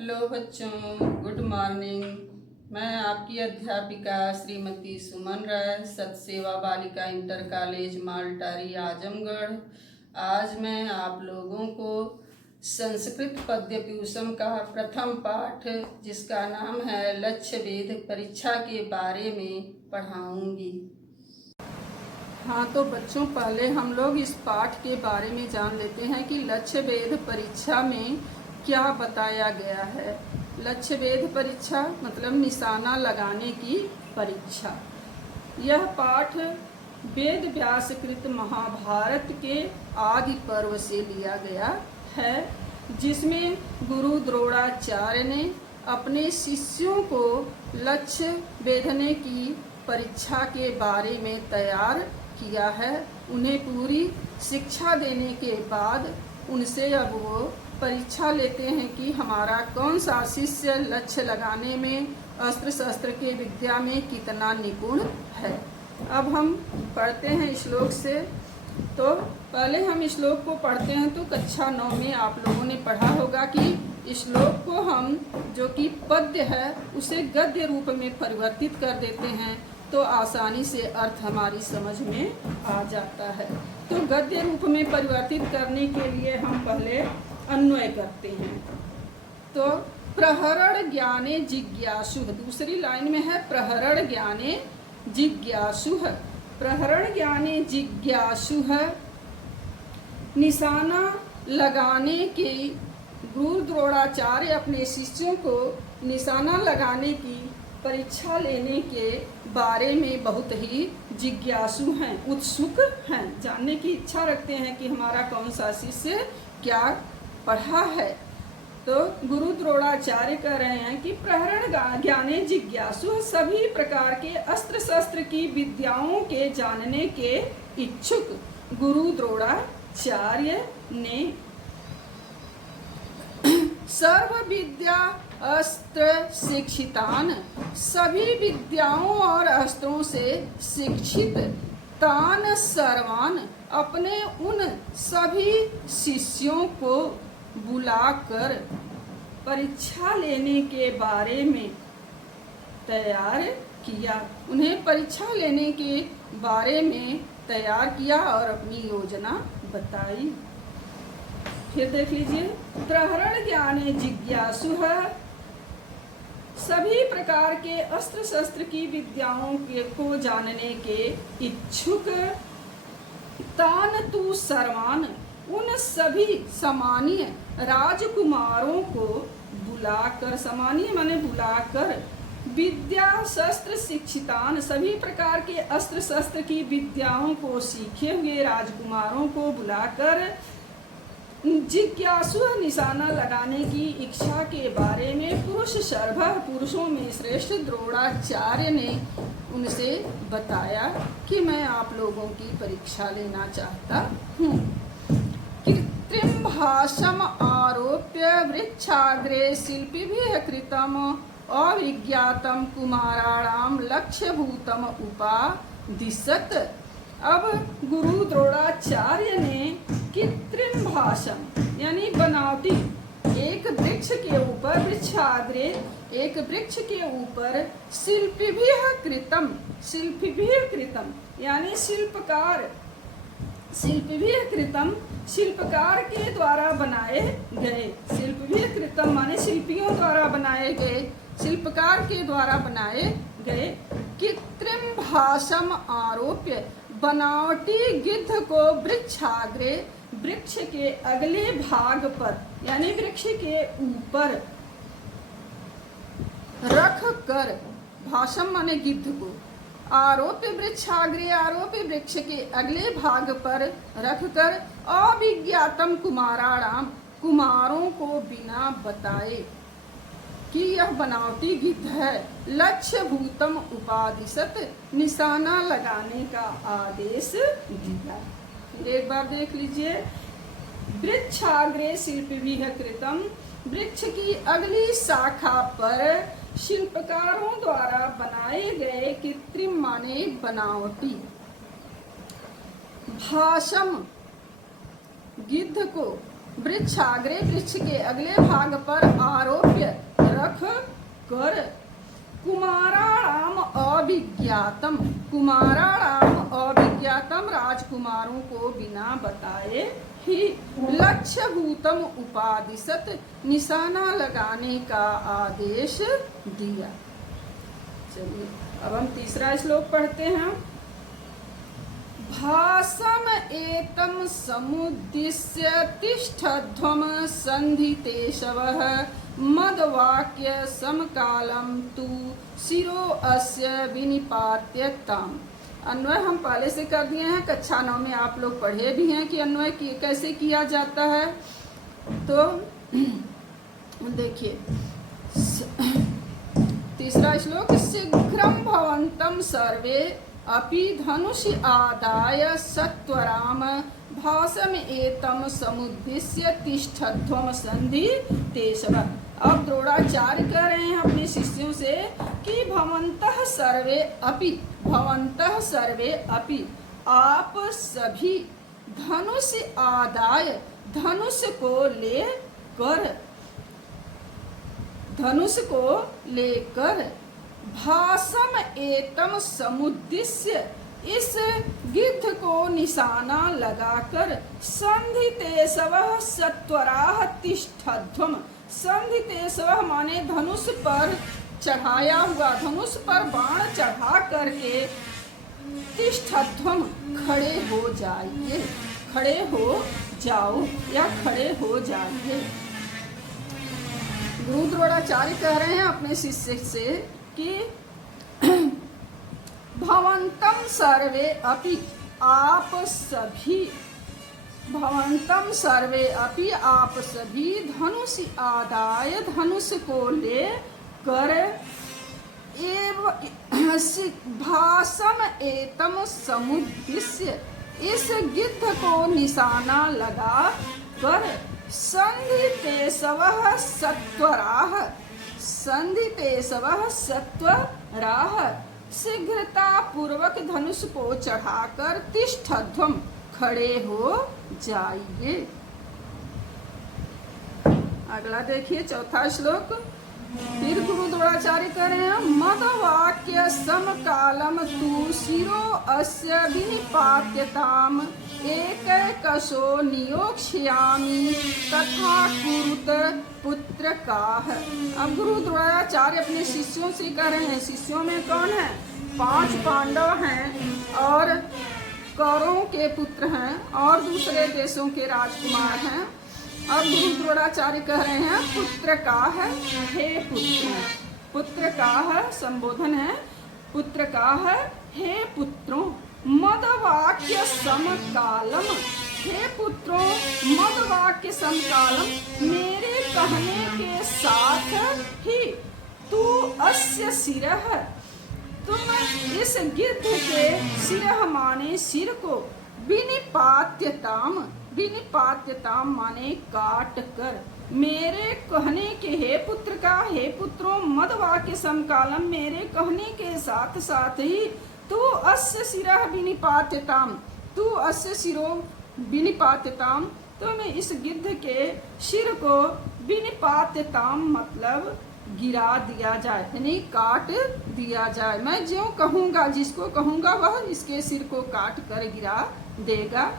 Hello बच्चों, good morning. मैं आपकी अध्यापिका श्रीमती सुमन राय, सतसेवा बालिका इंटर कॉलेज माल्टारी आजमगढ़। आज मैं आप लोगों को संस्कृत पद्य व्यूसम का प्रथम पाठ, जिसका नाम है लक्ष्य भेद परीक्षा, के बारे में पढ़ाऊंगी। हाँ, तो बच्चों, पहले हम लोग इस पाठ के बारे में जान लेते हैं कि लक्ष्य भेद परीक्षा में क्या बताया गया है। लक्ष्य भेद परीक्षा मतलब निशाना लगाने की परीक्षा। यह पाठ वेद व्यासकृत महाभारत के आदि पर्व से लिया गया है, जिसमें गुरु द्रोणाचार्य ने अपने शिष्यों को लक्ष्य भेदने की परीक्षा के बारे में तैयार किया है। उन्हें पूरी शिक्षा देने के बाद उनसे अब वो परीक्षा लेते हैं कि हमारा कौन सा शिष्य लक्ष्य लगाने में, अस्त्र शस्त्र के विद्या में कितना निपुण है। अब हम पढ़ते हैं श्लोक से। तो पहले हम श्लोक को पढ़ते हैं। तो कक्षा 9 में आप लोगों ने पढ़ा होगा कि श्लोक को हम, जो कि पद्य है, उसे गद्य रूप में परिवर्तित कर देते हैं तो आसानी से अर्थ हमारी समझ में आ जाता है। तो गद्य रूप में परिवर्तित करने के लिए हम पहले अन्वय करते हैं। तो प्रहरण ज्ञाने जिज्ञासु, दूसरी लाइन में है प्रहरण ज्ञाने जिज्ञासु। प्रहरण ज्ञाने जिज्ञासु है निशाना लगाने के। गुरु द्रोणाचार्य अपने शिष्यों को निशाना लगाने की परीक्षा लेने के बारे में बहुत ही जिज्ञासु हैं, उत्सुक हैं, जानने की इच्छा रखते हैं कि हमारा कौन सा शिष्य क्या पढ़ा है। तो गुरु द्रोणाचार्य कह रहे हैं कि प्रहरण ज्ञाने जिज्ञासु, सभी प्रकार के अस्त्र शस्त्र की विद्याओं के जानने के इच्छुक गुरु द्रोणाचार्य ने सर्व विद्या अस्त्र शिक्षितान, सभी विद्याओं और अस्त्रों से शिक्षित, तान सर्वान, अपने उन सभी शिष्यों को बुलाकर परीक्षा लेने के बारे में तैयार किया। उन्हें परीक्षा लेने के बारे में तैयार किया और अपनी योजना बताई। फिर देख लीजिए, प्रहरण ज्ञाने जिज्ञासु है, सभी प्रकार के अस्त्र शस्त्र की विद्याओं को जानने के इच्छुक, तान तु सर्वान, उन सभी सामान्य राजकुमारों को बुलाकर, सामान्य माने बुलाकर, विद्या शस्त्र शिक्षितान, सभी प्रकार के अस्त्र शस्त्र की विद्याओं को सीखे हुए राजकुमारों को बुलाकर जिज्ञासु, निशाना लगाने की इच्छा के बारे में पुरुष सर्व, पुरुषों में श्रेष्ठ द्रोणाचार्य ने उनसे बताया कि मैं आप लोगों की परीक्षा लेना चाहता हूँ। कृत्रिम भाषम आरोप्य वृक्षाग्रे शिल्पिभिः कृतम अविज्ञातम कुमाराणाम लक्ष्यभूतम उपादिशत। अब गुरु द्रोणाचार्य ने कृत्रिम भाषम यानी बनावटी एक वृक्ष के ऊपर, वृक्षाग्रे एक वृक्ष के ऊपर, शिल्पिभिः कृतम, शिल्पिभिः कृतम यानी शिल्पकार, शिल्पिभिः कृतम शिल्पकार के द्वारा बनाए गए, शिल्पिभिः कृतम माने शिल्पियों द्वारा बनाए गए, शिल्पकार के द्वारा बनाए गए। कृत्रिम भाषम आरोप्य, बनावटी गिद्ध को वृक्षाग्रे, वृक्ष के अगले भाग पर यानी वृक्ष के ऊपर रख कर, भाषम माने गिद्ध को, आरोप्य वृक्षाग्रे, आरोप्य वृक्ष के अगले भाग पर रख कर, अविज्ञातम कुमाराणाम, कुमारों को बिना बताए कि यह बनावटी गिद्ध है, लक्ष्य भूतम उपादिशत, निशाना लगाने का आदेश दिया। फिर एक बार देख लीजिए, वृक्षाग्रे शिल्पिभिः कृतम, वृक्ष की अगली शाखा पर शिल्पकारों द्वारा बनाए गए, कृत्रिम माने बनावटी, भाषम गिद्ध को वृक्षाग्रे, वृक्ष के अगले भाग पर, आरोप्य अभिज्ञातम कुमाराणाम अभिज्ञातम राजकुमारों को बिना बताए ही लक्ष्यभूतम उपादिशत निशाना लगाने का आदेश दिया। चलिए अब हम तीसरा श्लोक पढ़ते हैं। भासम एतम समुद्दिश्य तिष्ठध्वम संधितेशवः मदवाक्य समकालम तु शिरो अस्य विनिपात्यताम्। अन्वय हम पहले से कर दिए हैं, कक्षा 9 में आप लोग पढ़े भी हैं कि अन्वय कैसे किया जाता है। तो देखिए तीसरा श्लोक, शीघ्रं भवन्तं सर्वे अपि धनुषि आदाय सत्वराम भासम एतम समुद्दिश्य तिष्ठध्वम संधि तेषव। अब द्रोणाचार्य कह रहे हैं अपने शिष्यों से कि भवन्तः सर्वे अपि आप सभी धनुष आदाय धनुष को लेकर भासम एतम समुद्दिश्य इस गिद्ध को निशाना लगाकर संधितेशवः सत्वराः तिष्ठध्वम। संधितेशवः माने धनुष पर चढ़ाया हुआ, धनुष पर बाण चढ़ा करके तिष्ठध्वम खड़े हो जाइए, खड़े हो जाओ या खड़े हो जाइए। गुरु द्रोणाचार्य कह रहे हैं अपने शिष्य से कि भवन्तम सर्वे अपि आप सभी, भवन्तम सर्वे अपि आप सभी धनुष आदाय धनुष को ले कर भासम एतम समुद्दिश्य इस गिद्ध को निशाना लगा कर संधितेशवः सत्वराः शीघ्रता पूर्वक धनुष को चढ़ाकर तिष्ठध्वम खड़े हो जाइए। अगला देखिए चौथा श्लोक। फिर गुरु द्रोणाचार्य कह रहे हैं, मदवाक्य समकालम तु शिरो अस्य विनिपात्यताम् एकैकशो नियोक्ष्यामि तथा कुरुत पुत्रकाः। अब गुरु द्रोणाचार्य अपने शिष्यों से कह रहे हैं, शिष्यों में कौन है? 5 पांडव हैं और कौरवों के पुत्र हैं और दूसरे देशों के राजकुमार हैं। अब गुरु द्रोणाचार्य कह रहे हैं पुत्र का है, हे पुत्र, पुत्र का है संबोधन है, पुत्र का है हे पुत्रों मदवाक्य समकालम, हे पुत्रों मदवाक्य समकालम मेरे कहने के साथ ही तू अस्य शिरः, तुम इस गिद्ध के शिरः माने सिर को, विनिपात्यताम, विनिपात्यताम माने काट कर, मेरे कहने के हे पुत्र का, हे पुत्रों मदवाक्य समकालम मेरे कहने के साथ साथ ही तू अस्य शिरः विनिपात्यताम, तू अस्य शिरो विनिपात्यताम, तो मैं इस गिद्ध के सिर को विनिपात्यताम मतलब गिरा दिया जाए, यानी काट दिया जाए। मैं जो कहूँगा, जिसको कहूँगा वह इसके सिर को काट कर गिरा देगा।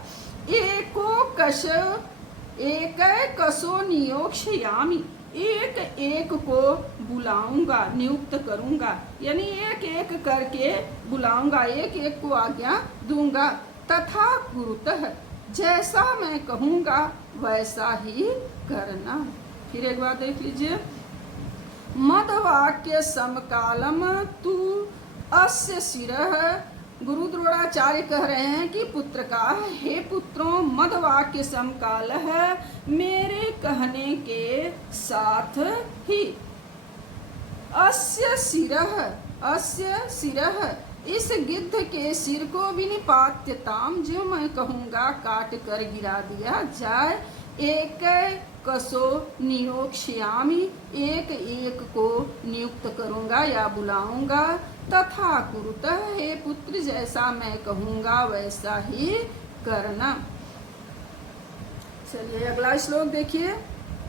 एकैकशो नियोक्ष्यामि, एक एक को बुलाऊंगा, नियुक्त करूंगा, यानी एक एक करके बुलाऊंगा, एक एक को आज्ञा दूंगा। तथा कुरुतः, जैसा मैं कहूंगा वैसा ही करना। फिर एक बार देख लीजिए, मदवाक्य समकालम तू अस्य शिरः, गुरु द्रोणाचार्य कह रहे हैं कि पुत्र का, हे पुत्रों मदवाक्य समकाल है मेरे कहने के साथ ही अस्य शिरः, अस्य शिरः इस गिद्ध के सिर को विनिपात्यताम जो मैं कहूँगा काट कर गिरा दिया जाए। एकैकशो नियोक्ष्यामि, एक एक को नियुक्त करूँगा या बुलाऊंगा। तथा कुरुतः, हे पुत्र जैसा मैं कहूँगा वैसा ही करना। चलिए अगला श्लोक देखिए।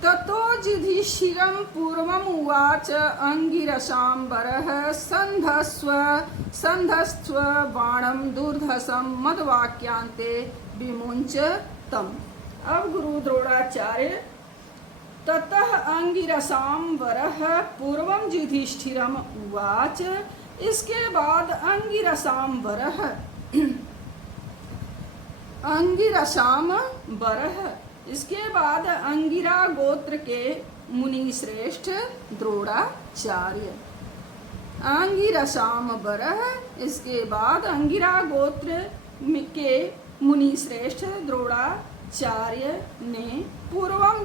ततो युधिष्ठिरं पूर्वम् उवाच अंगिरसाम्बरः सन्धस्व बाणं दुर्धसं मद्वाक्यान्ते विमुञ्च तम्। अब गुरु द्रोणाचार्य ततः अंगिरसाम्बरः पूर्वं युधिष्ठिरम् उवाच, इसके बाद अंगिरसाम्बरः इसके बाद अंगिरा गोत्र के मुनि श्रेष्ठ द्रोणाचार्य। अंगिरसाम्बरः, इसके बाद अंगिरा गोत्र के मुनि श्रेष्ठ द्रोणाचार्य ने पूर्वम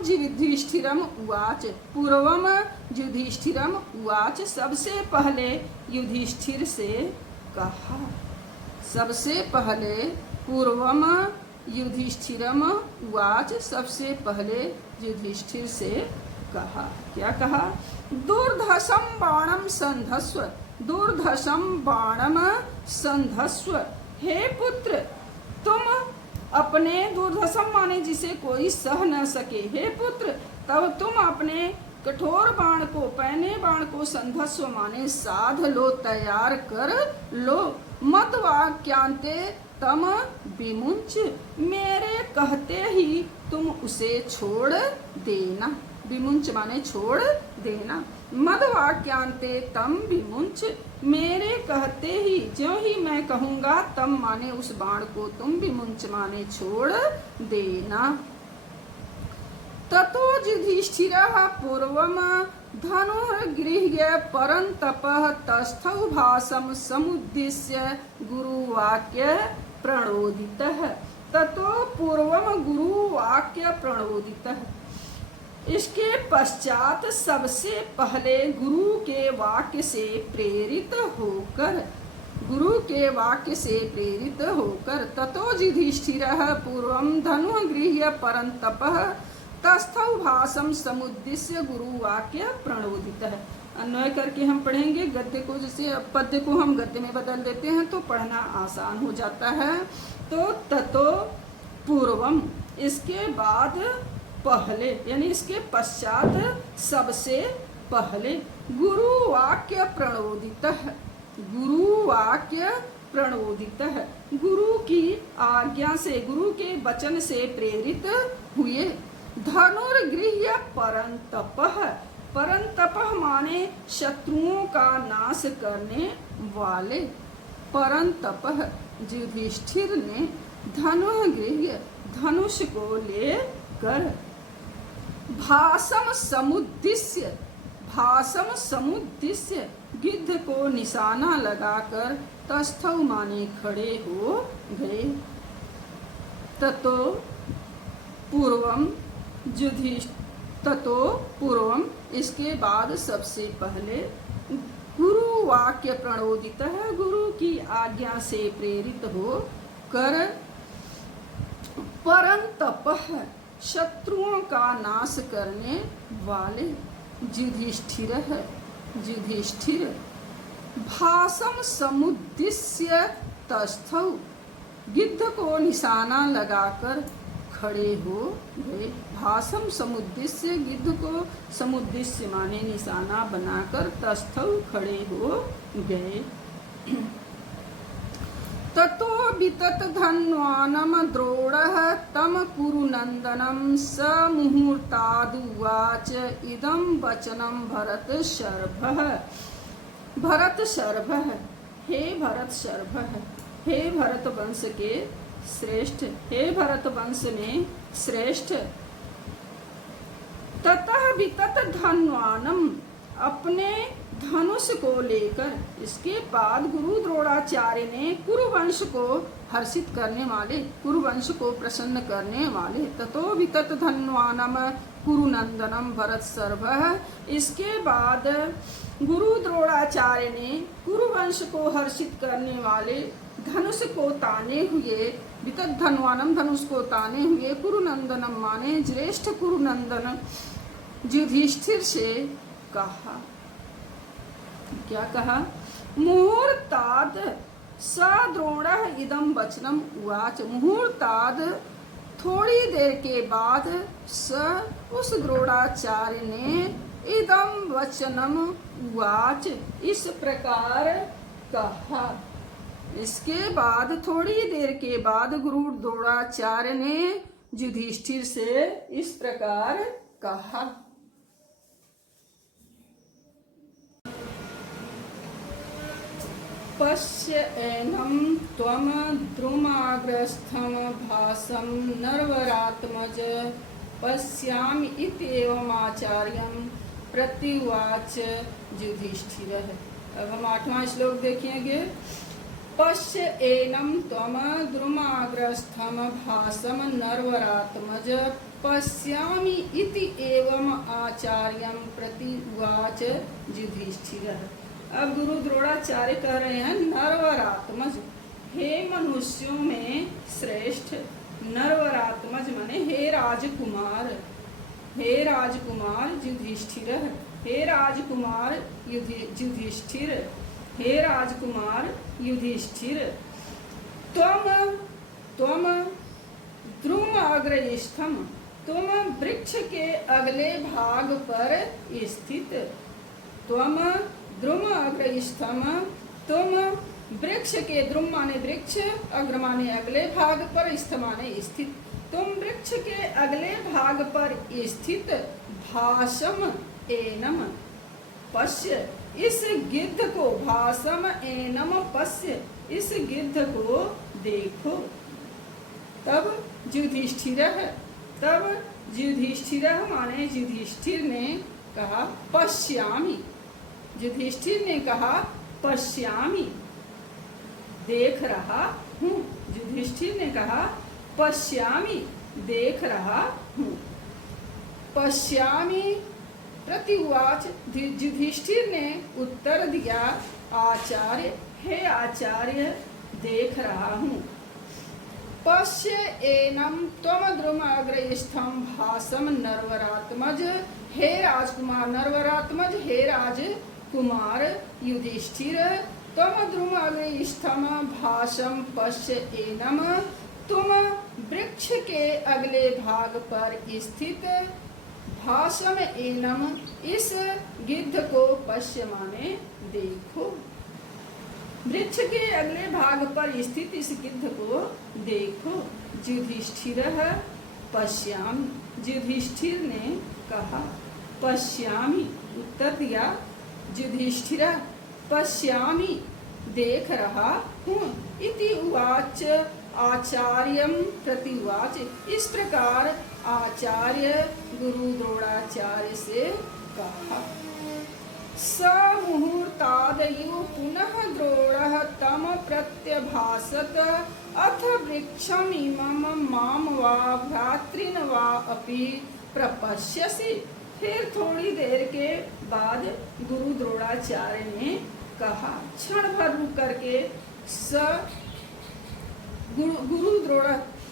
युधिष्ठिरम उवाच, सबसे पहले युधिष्ठिर से कहा। सबसे पहले पूर्वम युधिष्ठिरम उवाच, सबसे पहले युधिष्ठिर से कहा। क्या कहा? दुर्धसम बाणम संधस्व। हे पुत्र, तुम अपने दुर्धसम माने जिसे कोई सह न सके, हे पुत्र तब तुम अपने कठोर बाण को, पैने बाण को संधस्व माने साध लो, तैयार कर लो। मत वाक्यांते तम विमुंच, मेरे कहते ही तुम उसे छोड़ देना। विमुंच माने छोड़ देना। मद वाक्यांते तम विमुंच, मेरे कहते ही, ज्यों ही मैं कहूंगा, तम माने उस बाण को तुम, विमुंच माने छोड़ देना। ततो युधिष्ठिरः पूर्वम धनुर्गृह्य परन्तपः तस्थौ भासं समुद्दिश्य गुरुवाक्य प्रणोदितः। ततो पूर्वम गुरुवाक्य प्रणोदितः, इसके पश्चात सबसे पहले गुरु के वाक्य से प्रेरित होकर ततो युधिष्ठिरः पूर्वं धनुर्गृह्य परन्तपः तस्थौ भासं समुद्दिश्य गुरुवाक्य प्रणोदितः। अन्वय करके हम पढ़ेंगे गद्य को, जैसे पद्य को हम गद्य में बदल देते हैं तो पढ़ना आसान हो जाता है। तो ततो पूर्वम, इसके बाद पहले, यानी इसके पश्चात सबसे पहले गुरुवाक्य प्रणोदितः, गुरु की आज्ञा से, गुरु के वचन से प्रेरित हुए। धनुर्गृह्य परन्तपः माने शत्रुओं का नाश करने वाले। परन्तपः, युधिष्ठिर ने धनुर्गृह्य, धनुष को लेकर, भासम समुद्दिश्य गिद्ध को निशाना लगाकर, तस्थौ माने खड़े हो गए। ततो पूर्वम, इसके बाद सबसे पहले गुरु वाक्य प्रणोदित है, गुरु की आज्ञा से प्रेरित हो कर, परन्तपः शत्रुओं का नाश करने वाले युधिष्ठिर भासम समुद्दिश्य तस्थौ, गिद्ध को निशाना लगाकर खड़े हो गए। भासम समुद्दिश्य, गिद्ध को समुद्दिश्य माने निशाना बनाकर, तस्थौ खड़े हो गए। ततो वितत धन्वानम द्रोणः तम कुरुनंदनम स मुहूर्तादुवाच, इदं वचनम भरत शर्भः, हे भरत वंश के श्रेष्ठ, हे भरत वंश में श्रेष्ठ। ततः वितत धन्वानम, अपने धनुष को लेकर, इसके बाद गुरु द्रोणाचार्य ने कुरुवंश को हर्षित करने वाले, कुरुवंश को प्रसन्न करने वाले। ततो वितत धन्वानम कुरुनंदनम भरत शर्भः, इसके बाद गुरु द्रोणाचार्य ने कुरुवंश को हर्षित करने वाले धनुष को ताने हुए, वितत धन्वानम धनुष को ताने हुए, कुरुनंदनम माने ज्येष्ठ कुरुनंदन युधिष्ठिर से कहा। क्या कहा? मुहूर्ताद स द्रोणः इदं वचनम उवाच, मुहूर्ताद थोड़ी देर के बाद उस द्रोणाचार्य ने इदम वचनम उवाच, इस प्रकार कहा। इसके बाद थोड़ी देर के बाद गुरु द्रोणाचार्य ने युधिष्ठिर से इस प्रकार कहा। पश्य एनं त्वं द्रुमाग्रस्थं भासं नरवरात्मज पश्यामि इत्येवमाचार्यं प्रत्युवाच युधिष्ठिरः। अब हम 8वां श्लोक देखेंगे। पश्य एनं त्वं द्रुमाग्रस्थं भासं नरवरात्मज पश्यामि इति एवं आचार्यं प्रत्युवाच युधिष्ठिरः। अब गुरु द्रोणाचार्य कह रहे हैं, नरवरात्मज, हे मनुष्यों में श्रेष्ठ। नरवरात्मज माने हे राजकुमार, हे राजकुमार युधिष्ठिर, हे राजकुमार युधिष्ठिर, हे राजकुमार युधिष्ठिर। त्वम द्रुम अग्रस्थम, तुम वृक्ष के अगले भाग पर स्थित। त्वम द्रुम अग्रस्थम, तुम वृक्ष के, द्रुम माने वृक्ष, अग्र माने अगले भाग पर, स्थ माने स्थित, तुम वृक्ष के अगले भाग पर स्थित भासम एनम पश्य, इस गिद्ध को, भासम एनम पश्य, इस गिद्ध को देखो। तब युधिष्ठिर माने युधिष्ठिर ने कहा पश्यामि, युधिष्ठिर ने कहा पश्यामि, देख रहा हूँ। युधिष्ठिर ने कहा पश्यामि, देख रहा हूँ। पश्यामि प्रत्युवाच, युधिष्ठिर ने उत्तर दिया, आचार्य, हे आचार्य, देख रहा हूँ। पश्य एनम त्वम द्रुम अग्रस्थम भासम नरवरात्मज, हे राजकुमार नरवरात्मज, हे राजकुमार युधिष्ठिर, त्वम द्रुम अग्रस्थम भासम पश्य एनम, तुम वृक्ष के अगले भाग पर स्थित भासम एनम, इस गिद्ध को पश्य माने देखो। वृक्ष के अगले भाग पर स्थित इस गिद्ध को देखो। युधिष्ठिर पश्यामि, युधिष्ठिर ने कहा पश्यामि, उत्तर दिया युधिष्ठिर पश्यामि, देख रहा हूँ। इति उवाच आचार्यम प्रतिवाच, इस प्रकार आचार्य गुरु द्रोणाचार्य से कहा। स मुहूर्तादयु पुनः द्रोणः तम प्रत्यभासत, अथ वृक्षमिमं माम वा भ्रातृन् वा अपि प्रपश्यसि। फिर थोड़ी देर के बाद गुरु द्रोणाचार्य ने कहा, क्षण भर रुक करके, गुरु द्रोण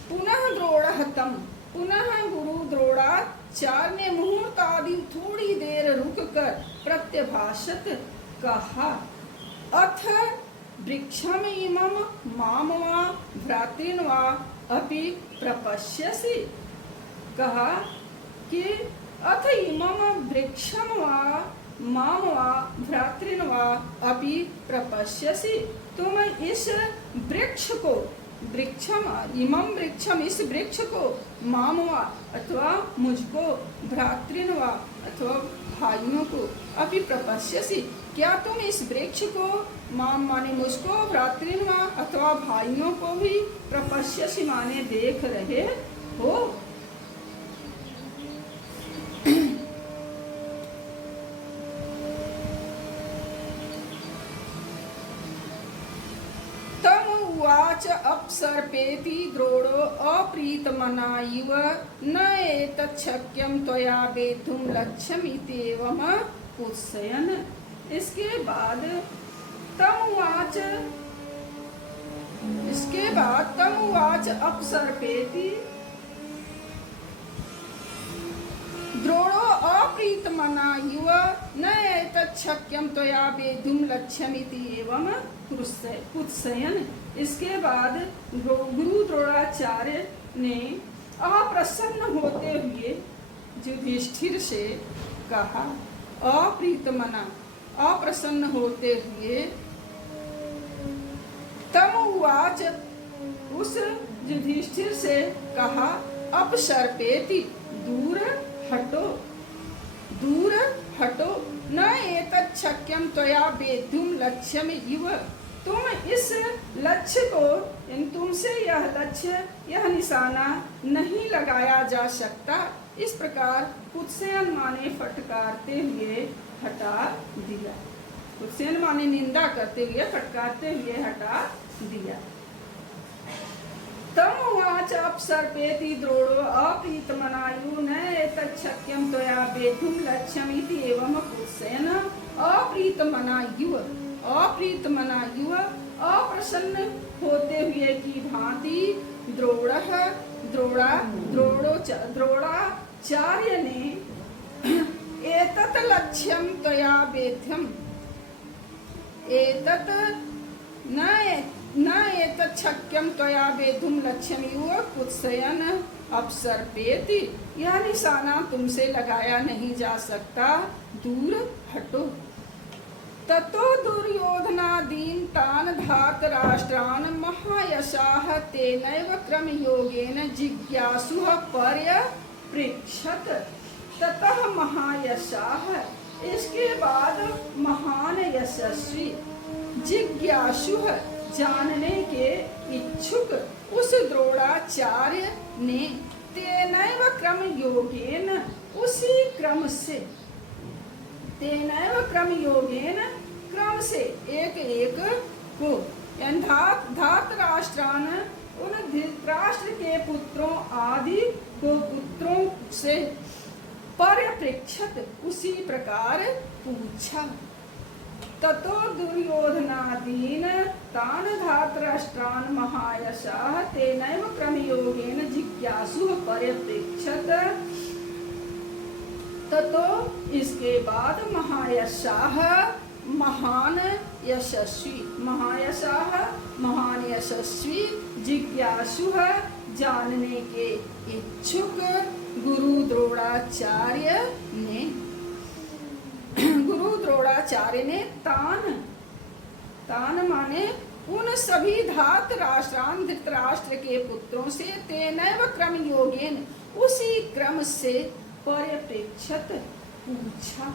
पुनः द्रोणः तम, पुनः गुरु द्रोणाचार्य ने मुहूर्त आदि थोड़ी देर रुक कर प्रत्यभाषत कहा, अथ वृक्षम इमं माम वा भ्रातृन् वा अपि प्रपश्यसि। कहा कि अथ इमं वृक्षम वा माम वा भ्रातृन् वा अपि प्रपश्यसि, तुम इस वृक्ष को, वृक्षम इमं वृक्षम, इस वृक्ष को, माम वा अथवा मुझको, भ्रातृन् वा अथवा भाइयों को, अपि प्रपश्यसि, क्या तुम इस वृक्ष को, माम माने मुझको, भ्रातृन् वा अथवा भाइयों को भी, प्रपश्यसि माने देख रहे हो। उवाच अपसर्पेति द्रोणो अप्रीतमना इव, न एतच्छक्यं त्वया वेद्धुं लक्ष्यमित्येवं कुत्सयन्। इसके बाद तम उवाच अपसर्पेति द्रोणो अप्रीतमना इव, न एतच्छक्यं त्वया वेद्धुं लक्ष्यमित्येवं कुत्सयन्। इसके बाद गुरु द्रोणाचार्य ने अप्रसन्न होते हुए युधिष्ठिर से कहा। अप्रीतमना, अप्रसन्न होते हुए। तम उवाच, उस युधिष्ठिर से कहा, अपसर्पेति, दूर हटो, दूर हटो, न एतत् शक्यं त्वया वेद्धुं लक्ष्यम इव। तुम इस लक्ष्य को, तुमसे यह लक्ष्य, यह निशाना नहीं लगाया जा सकता। इस प्रकार कुत्सेन माने फटकारते हुए हटा दिया। कुत्सेन माने निंदा करते हुए, फटकारते हुए हटा दिया। तम उवाच अपसर्पेति द्रोणो अप्रीतमनायु न एतत् शक्यं त्वया वेद्धुं लक्ष्यम् इति एवं कुत्सेन अप्रीतमनायु, अप्रीतमनायु, अप्रसन्न होते हुए की भांति द्रोणाचार्य ने एतत् लक्ष्यं त्वया वेद्यम्, एतत् न एतत् शक्यं त्वया वेद्धुं लक्ष्यमिव कुत्सयन् अपसर्पेति, यह निशाना तुमसे लगाया नहीं जा सकता, दूर हटो। ततो दुर्योधनादीन् तान् धार्तराष्ट्रान् महायशाः तेनैव क्रमयोगेन जिज्ञासुः पर्यपृच्छत्। ततः महायशाः, इसके बाद महान यशस्वी, जिज्ञासुः, जानने के इच्छुक उस द्रोणाचार्य ने तेनैव क्रम योगेन, उसी क्रम से, तेनैव क्रम योगेन, क्रम से, एक एक को, धार्तराष्ट्रान, उन धृतराष्ट्र के पुत्रों आदि को पुत्रों से पर्यपृच्छत, उसी प्रकार पूछा। ततो दुर्योधनादीन तान् धार्तराष्ट्रान् महायशाः तेनैव क्रमयोगेन जिज्ञासुः पर्यपृच्छत। ततो, इसके बाद महायशाः, महान यशस्वी, महायशाः, महान यशस्वी, जिज्ञासुः, जानने के इच्छुक गुरु द्रोणाचार्य ने, गुरु द्रोणाचार्य ने तान, तान माने उन सभी धार्तराष्ट्रान्, धृतराष्ट्र के पुत्रों से, तेनैव क्रम योगेन, उसी क्रम से, पर्यपृच्छत, पूछा।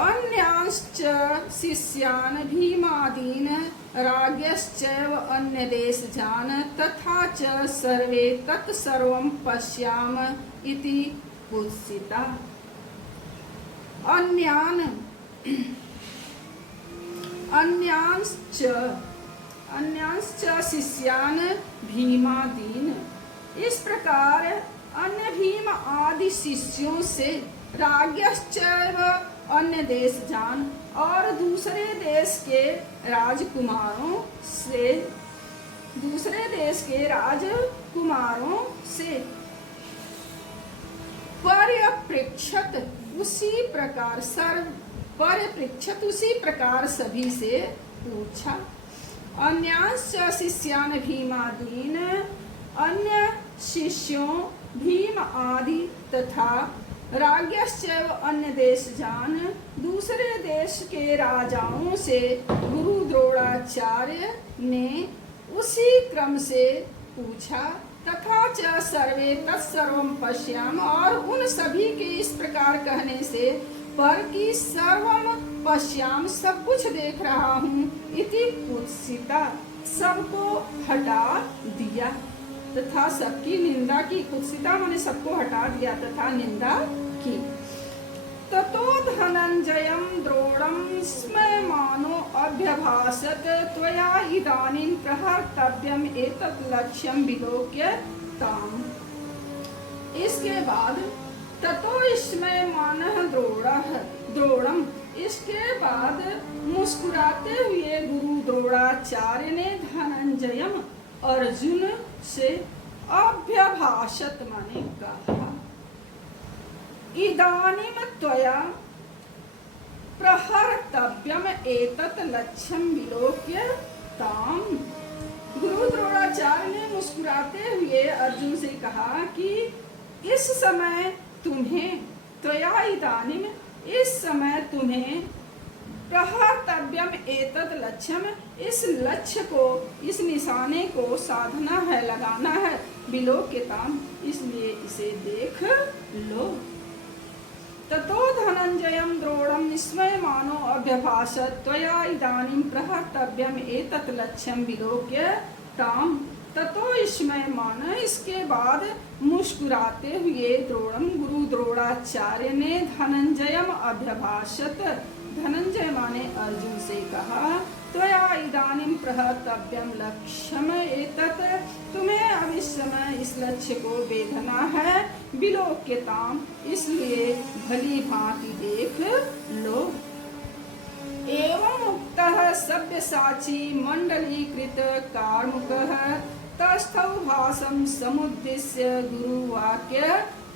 अन्यांश्च शिष्यान् भीमादीन् राज्ञश्चैव अन्यदेशजान् तथा च सर्वे तत् सर्वं पश्याम इति कुत्सिता। अन्यांश्च शिष्यान् भीमादीन्, इस प्रकार अन्य भीम आदि शिष्यों से, राज्ञश्चैव अन्य देश जान, और दूसरे देश के राजकुमारों से, दूसरे देश के राजकुमारों से पर्यपृच्छत, उसी प्रकार पर्यपृच्छत, उसी प्रकार सभी से पूछा। अन्यांश्च शिष्यान् भीमादीन्, अन्य शिष्यों भीम आदि तथा राज्ञश्चैव अन्य देश जान, दूसरे देश के राजाओं से गुरु द्रोणाचार्य ने उसी क्रम से पूछा। तथा च सर्वे तत्सर्वं पश्याम, और उन सभी के इस प्रकार कहने से पर कि सर्वम पश्याम, सब कुछ देख रहा हूँ, इति कुत्सिता, सबको हटा दिया तथा सबकी निंदा की। कुत्सिता माने सबको हटा दिया तथा निंदा की। ततो धनंजयं द्रोणं स्मयमानो अभ्यभाषत, त्वया इदानीं प्रहर्तव्यम् एतत् लक्ष्यं विलोक्य ताम्। इसके बाद ततो स्मयमानः द्रोणम्, इसके बाद मुस्कुराते हुए गुरु द्रोणाचार्य ने धनंजयम, अर्जुन से अभ्यभाषत माने कहा, इदानीम त्वया प्रहर्तव्यम एतत् लक्ष्यं विलोक्य ताम्। गुरु द्रोणाचार्य ने मुस्कुराते हुए अर्जुन से कहा कि इस समय तुम्हें त्वया इदानीम, इस समय तुम्हें प्रहर्तव्यम एतत् लक्ष्यम, इस लक्ष्य को, इस निशाने को साधना है, लगाना है, विलोक्यताम, इसलिए इसे देख लो। ततो धनंजयम द्रोणम निस्मयमानो अभ्यभाषत त्वया इदानीं प्रहर्तव्यम एतत् लक्ष्यम विलोक्यताम। ततो विस्मयमान, इसके बाद मुस्कुराते हुए द्रोणम, गुरु द्रोणाचार्य ने धनंजयम अभ्यभाषत, धनंजय माने अर्जुन से कहा, त्वया इदानीं प्रहर्तव्यम लक्ष्यम एतत्, तुम्हें अब इस समय इस लक्ष्य को वेधना है, विलोक्यताम, इसलिए भली भांति देख लो। एवं उक्तः सव्यसाची मंडलीकृत कार्मुकः तस्थौ भासं समुद्दिश्य गुरुवाक्य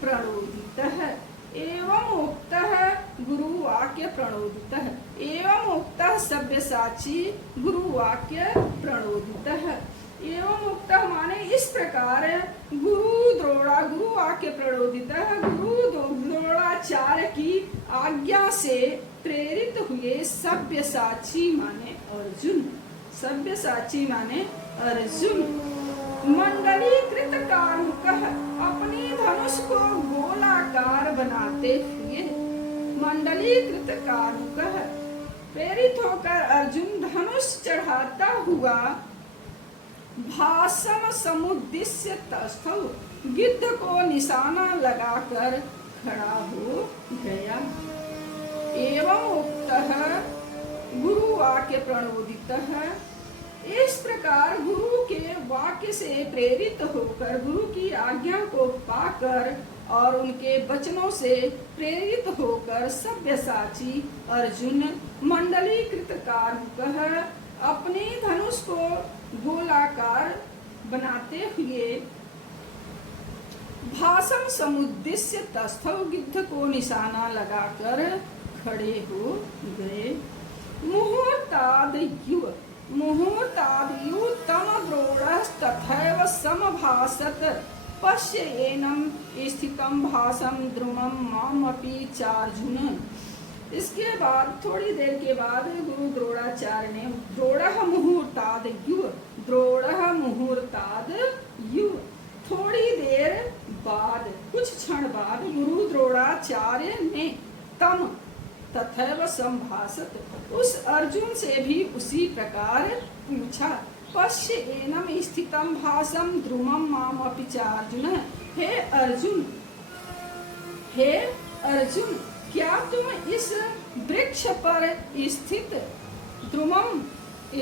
प्रणोदितः। एवं उक्तः गुरुवाक्य प्रणोदितः, एवं उक्तः सव्यसाची गुरुवाक्य प्रणोदितः। एवं उक्तः माने इस प्रकार, गुरुवाक्य प्रणोदितः, गुरु द्रोणाचार्य की आज्ञा से प्रेरित हुए सव्यसाची माने अर्जुन, सव्यसाची माने अर्जुन, मंडलीकृत कार्मुकः, अपनी धनुष को गोलाकार बनाते हुए, मंडलीकृत कार्मुकः, प्रेरित होकर अर्जुन धनुष चढ़ाता हुआ भासम समुद्दिश्य तस्थौ, गिद्ध को निशाना लगाकर खड़ा हो गया। एवं उक्तः गुरुवाक्य प्रणोदितः, इस प्रकार गुरु के वाक्य से प्रेरित होकर, गुरु की आज्ञा को पाकर और उनके वचनों से प्रेरित होकर सव्यसाची अर्जुन मंडलीकृत कार्मुकः, अपने धनुष को गोलाकार बनाते हुए भासम समुद्दिश्य तस्थौ, गिद्ध को निशाना लगाकर खड़े हो गए। मुहूर्तादयुः, मुहूर्तादयु तम द्रोणस्तथैव समभासत पश्येनं स्थितं भासं द्रुमं मामपि चार्जुन। इसके बाद थोड़ी देर के बाद गुरु द्रोणाचार्य ने द्रोणः मुहूर्तादयुः, द्रोणः मुहूर्तादयुः, थोड़ी देर बाद, कुछ क्षण बाद गुरु द्रोणाचार्य ने तम तथैव संभाषत, उस अर्जुन से भी उसी प्रकार पूछा, पश्य एनम स्थितम भासम द्रुमम माम अपि चार्जुन, हे अर्जुन, हे अर्जुन, क्या तुम इस वृक्ष पर स्थित द्रुमम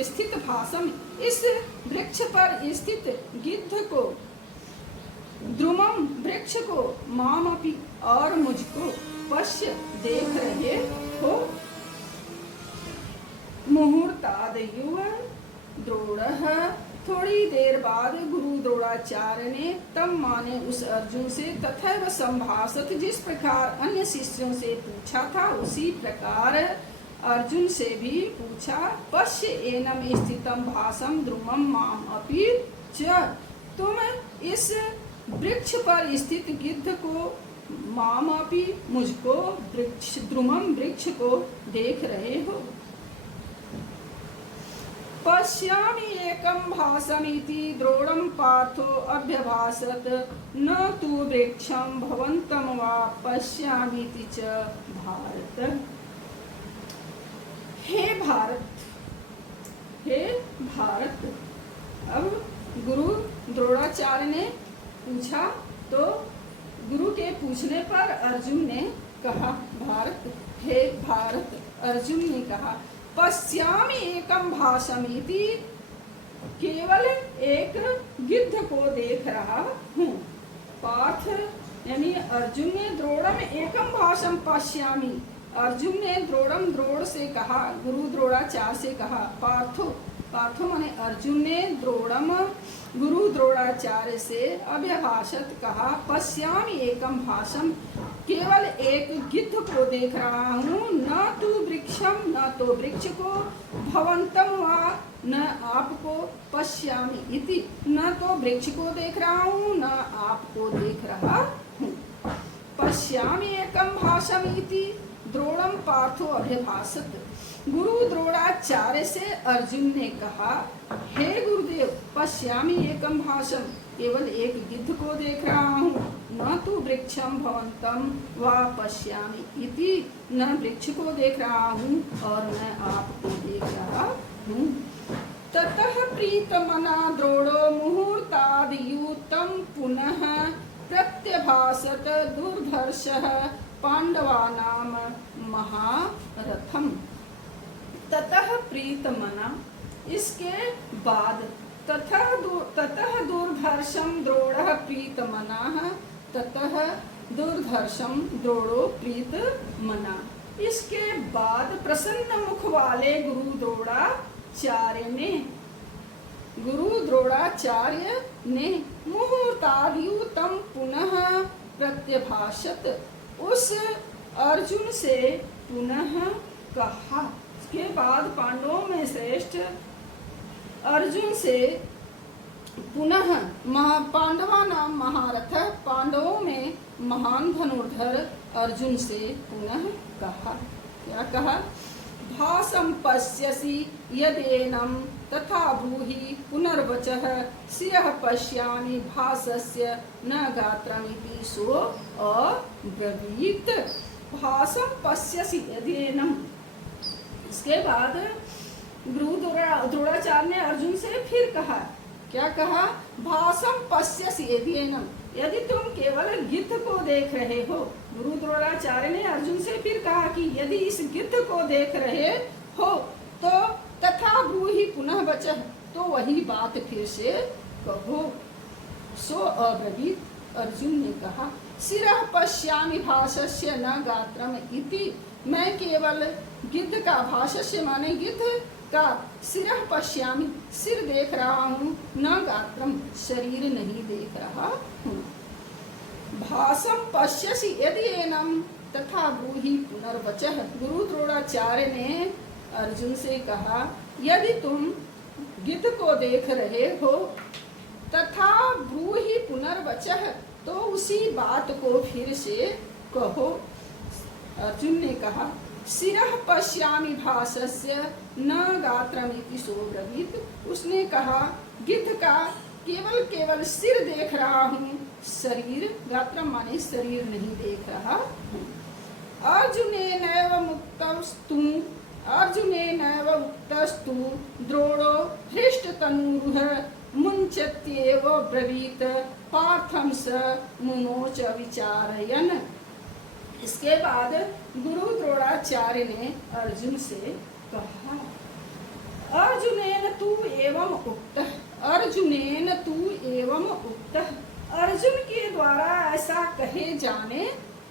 स्थित भासम, इस वृक्ष पर स्थित गिद्ध को, द्रुमम वृक्ष को, माम अपि और मुझको, पश्य देख रहे हो। मुहूर्तादयुः द्रोणः, थोड़ी देर बाद गुरु द्रोणाचार्य ने तम माने उस अर्जुन से तथैव संभाषत, जिस प्रकार अन्य शिष्यों से पूछा था उसी प्रकार अर्जुन से भी पूछा, पश्य एनम स्थितम भासम द्रुमम माम अपि च, तुम इस वृक्ष पर स्थित गिद्ध को, माम अपि मुझको, वृक्ष द्रुमम वृक्ष को देख रहे हो। पश्यामि एकं भासमिति द्रोणं पार्थो अभ्यभाषत, न तु वृक्षं भवन्तं वा पश्यामीति च भारत। हे भारत, हे भारत। अब गुरु द्रोणाचार्य ने पूछा तो गुरु के पूछने पर अर्जुन ने कहा भारत, हे भारत। अर्जुन ने कहा पश्यामि एकम भासमिति, केवल एक गिद्ध को देख रहा हूँ। पार्थ यानी अर्जुन ने द्रोणम एकम भासम पश्यामि, अर्जुन ने द्रोणम द्रोण से कहा, गुरु द्रोणाचार्य से कहा, पार्थो, पार्थो माने अर्जुन ने द्रोणम गुरु द्रोणाचार्य से अभ्यभाषत कहा, पश्यामि एकम भासम, केवल एक गिद्ध को देख रहा हूँ, न तो वृक्षम, न तो वृक्ष को, भवंतम वा न आपको पश्यामि इति, न तो वृक्ष को देख रहा हूँ न आपको देख रहा हूँ। पश्यामि एकम भाषम इति द्रोणम पार्थो अभिभाषत। गुरु द्रोणाचार्य से अर्जुन ने कहा, हे गुरुदेव, पश्यामि एकम भाषम, केवल एक गिद्ध को देख रहा हूँ, न तो वृक्षम भवंतम वा पश्यामि इति, न वृक्ष को देख रहा हूँ और न आपको देख रहा हूँ। ततः प्रीतमना द्रोणो मुहूर्ताद्यूतं पुनः प्रत्यभासत दुर्धर्षः पांडवानां महारथम। ततः प्रीतमना, इसके बाद, ततः दुर्धर्षम द्रोणः प्रीतमनः, ततः दुर्धर्षम द्रोणो प्रीतमना। इसके बाद प्रसन्न मुख वाले गुरु द्रोणाचार्य ने मुहूर्ताद्यूतं पुनः प्रत्यभाषत, उस अर्जुन से पुनः कहा। इसके बाद पांडवों में श्रेष्ठ अर्जुन से पुनः पांडवा नाम महारथ, पांडवों में महान धनुर्धर अर्जुन से पुनः कहा। क्या कहा? भासं पश्यसि यदेनं तथा ब्रूहि पुनर्वचः, शिरः पश्यामि भासस्य न गात्रमिति सो अब्रवीत। भासं पश्यसि यदेनं, इसके बाद गुरु द्रोणाचार्य ने अर्जुन से फिर कहा। क्या कहा? भासं पश्यसि यदेनं, यदि तुम केवल गिद्ध को देख रहे हो। गुरु द्रोणाचार्य ने अर्जुन से फिर कहा कि यदि इस गिद्ध को देख रहे हो तो तथा ब्रूहि पुनः वचः, तो वही बात फिर से कहो। सो अब्रवीत, अर्जुन ने कहा, शिरः पश्यामि भासस्य न गात्रम इति, मैं केवल गिद्ध का, भासस्य माने गिद्ध का, शिरः पश्यामि, सिर देख रहा हूँ, न गात्रम, शरीर नहीं देख रहा हूँ। भासं पश्यसि यदेनं तथा ब्रूहि पुनर्वचः, गुरु द्रोणाचार्य ने अर्जुन से कहा, यदि तुम गिद्ध को देख रहे हो तथा ब्रूहि पुनर्वचः, तो उसी बात को फिर से कहो। अर्जुन ने कहा, शिरः पश्यामि भासस्य न गात्रमिति सोब्रवीत, उसने कहा गिद्ध का केवल सिर देख रहा हूँ, शरीर, गात्रम माने शरीर नहीं देख रहा हूँ। अर्जुनेनैव उक्तस्तु द्रोणो हृष्टतनुः मुञ्चत्येव ब्रवीत पार्थं स मुमोच विचारयन्। इसके बाद गुरु द्रोणाचार्य ने अर्जुन से कहा, अर्जुनेन तु एवं उक्तः, अर्जुनेन तु एवं उक्तः, अर्जुन के द्वारा ऐसा कहे जाने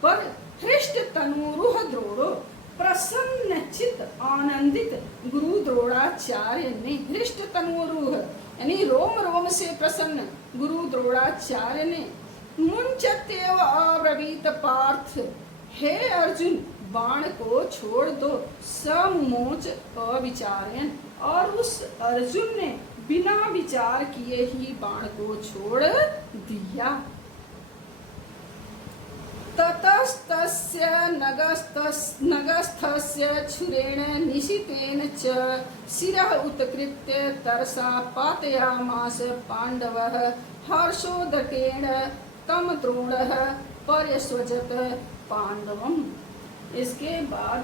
पर हृष्ट तनुरुह द्रोणो, प्रसन्नचित आनंदित गुरु द्रोणाचार्य ने, हृष्ट तनुरुह यानी रोम रोम से प्रसन्न गुरु द्रोणाचार्य ने, मुञ्चत्येव अब्रवीत पार्थ, हे अर्जुन बाण को छोड़ दो, समोच अविचार्यन, और उस अर्जुन ने बिना विचार किए ही बाण को छोड़ दिया। ततस्तस्य नगस्थस्य छुरेण निशितेन च शिरः उत्कृत्य तरसा पातयामास पांडवः, हर्षोदकेन तम द्रोणः पर्यस्वजत पांडवम्। इसके बाद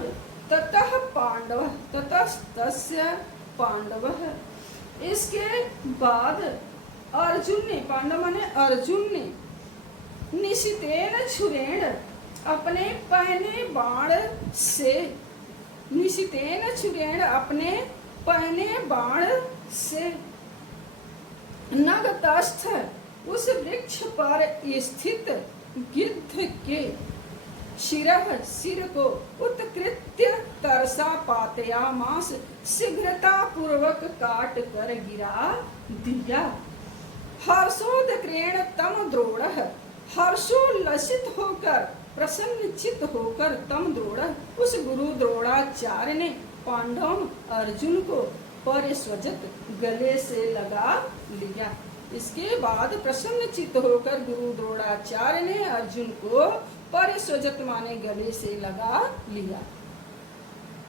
ततस्तस्य पांडवः, इसके बाद अर्जुन ने, पांडव माने अर्जुन ने, निशितेन छुरेण, अपने पहने बाण से, निशितेन छुरेण, अपने पहने बाण से, नगतस्थ, उस वृक्ष पर स्थित गिद्ध के शिरः, सिर को, उत्कृत्य तरसा पातयामास, शीघ्रता पूर्वक काट कर गिरा दिया। हर्षोदक्रेण तम द्रोणः, हर्षोल्लसित होकर प्रसन्नचित्त होकर तम द्रोण, उस गुरु द्रोणाचार्य ने पांडव अर्जुन को परिस्वजत गले से लगा लिया। इसके बाद प्रसन्नचित्त होकर गुरु द्रोणाचार्य ने अर्जुन को परिस्वजत माने गले से लगा लिया।